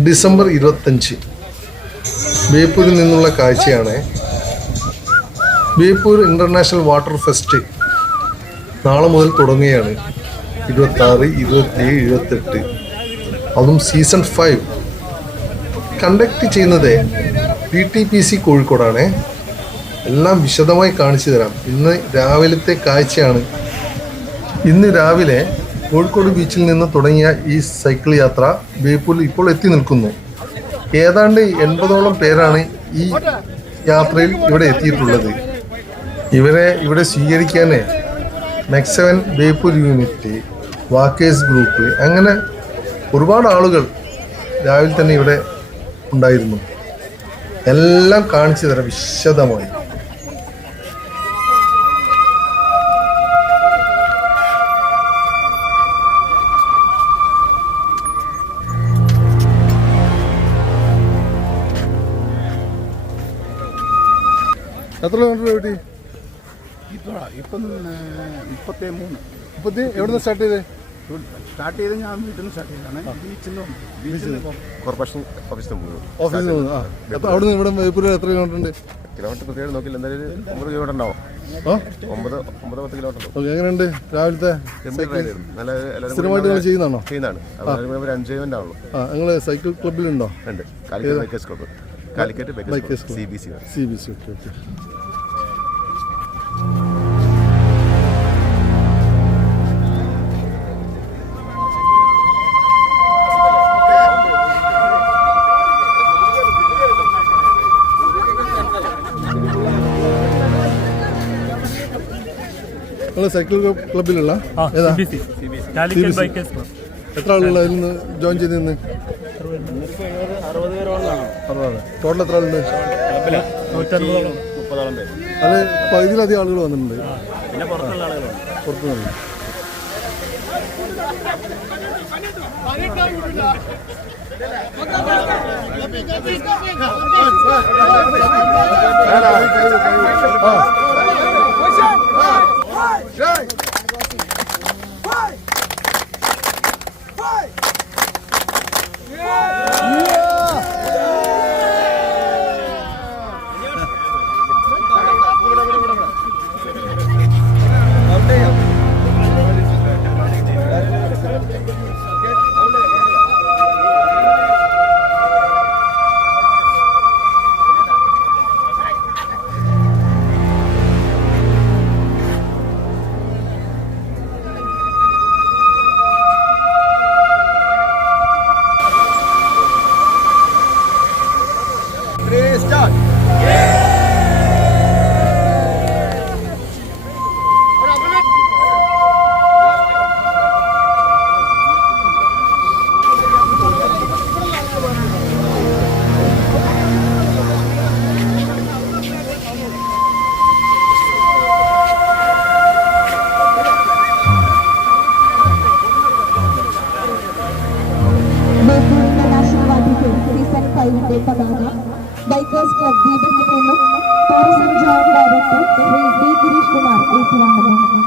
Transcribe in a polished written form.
December 25 ബേപ്പൂരിൽ നിന്നുള്ള കാഴ്ചയാണ്. Beypore international water fest നാളെ മുതൽ തുടങ്ങുകയാണ്. 26, 27, 28, അതും സീസൺ 5 കണ്ടക്ട് ചെയ്യുന്നത് PTPC കോഴിക്കോടാണ്. എല്ലാം വിശദമായി കാണിച്ചു തരാം. ഇന്ന് രാവിലത്തെ കാഴ്ചയാണ്. ഇന്ന് രാവിലെ കോഴിക്കോട് ബീച്ചിൽ നിന്ന് തുടങ്ങിയ ഈ സൈക്കിൾ യാത്ര ബേപ്പൂരിൽ ഇപ്പോൾ എത്തി നിൽക്കുന്നു. ഏതാണ്ട് 80ഓളം പേരാണ് ഈ യാത്രയിൽ ഇവിടെ എത്തിയിട്ടുള്ളത്. ഇവരെ ഇവിടെ സ്വീകരിക്കാൻ നെക്സവൻ ബേപ്പൂർ യൂണിറ്റ്, വാക്കേഴ്സ് ഗ്രൂപ്പ്, അങ്ങനെ ഒരുപാട് ആളുകൾ രാവിലെ തന്നെ ഇവിടെ ഉണ്ടായിരുന്നു. എല്ലാം കാണിച്ചു തരാം വിശദമായി. എത്ര കിലോമീറ്റർ വീട്ടി? ഇപ്പം 33. എവിടെ നിന്ന് സ്റ്റാർട്ട് ചെയ്തേ? സ്റ്റാർട്ട് ചെയ്ത് ഞാൻ വീട്ടിൽ നിന്ന് സ്റ്റാർട്ട് ചെയ്തതാണ്. ബീച്ചിൽ കോർപ്പറേഷൻ ഓഫീസിൽ ഓഫീസിൽ നിന്ന്. അവിടെ നിന്ന് ഇവിടെ ബേപ്പൂർ എത്ര കിലോമീറ്റർ ഉണ്ട്? കിലോമീറ്റർ പ്രത്യേകം നോക്കില്ല, എന്തായാലും 9 കിലോമീറ്റർ ഉണ്ടാവും. 9-10 കിലോമീറ്റർ. എങ്ങനെയുണ്ട് രാവിലത്തെ? സ്ഥിരമായിട്ട് നിങ്ങൾ ചെയ്യുന്നതാണോ? ചെയ്യുന്നതാണ്. ഒരു എൻജോയ്മെന്റ് ആണല്ലോ. നിങ്ങൾ സൈക്കിൾ ക്ലബിലുണ്ടോ? ഉണ്ട്, Calicut bikers club. Calicut bikers CBC. Okay. നിങ്ങൾ സൈക്കിൾ ക്ലബിലുള്ള എത്ര ആളുകൾ അതിൽ നിന്ന് ജോയിൻ ചെയ്ത് നിന്ന്? 60. ടോട്ടൽ എത്ര ആളുണ്ട്? അത് പകുതിയിലധികം ആളുകൾ വന്നിട്ടുണ്ട്. പുറത്തുനിന്ന് ബൈക്കേഴ്സ് ക്ലബ് ദീപത്തിൽ നിന്നും tourism joint director Shri D. Girish Kumar ഏറ്റുവാങ്ങുന്നു.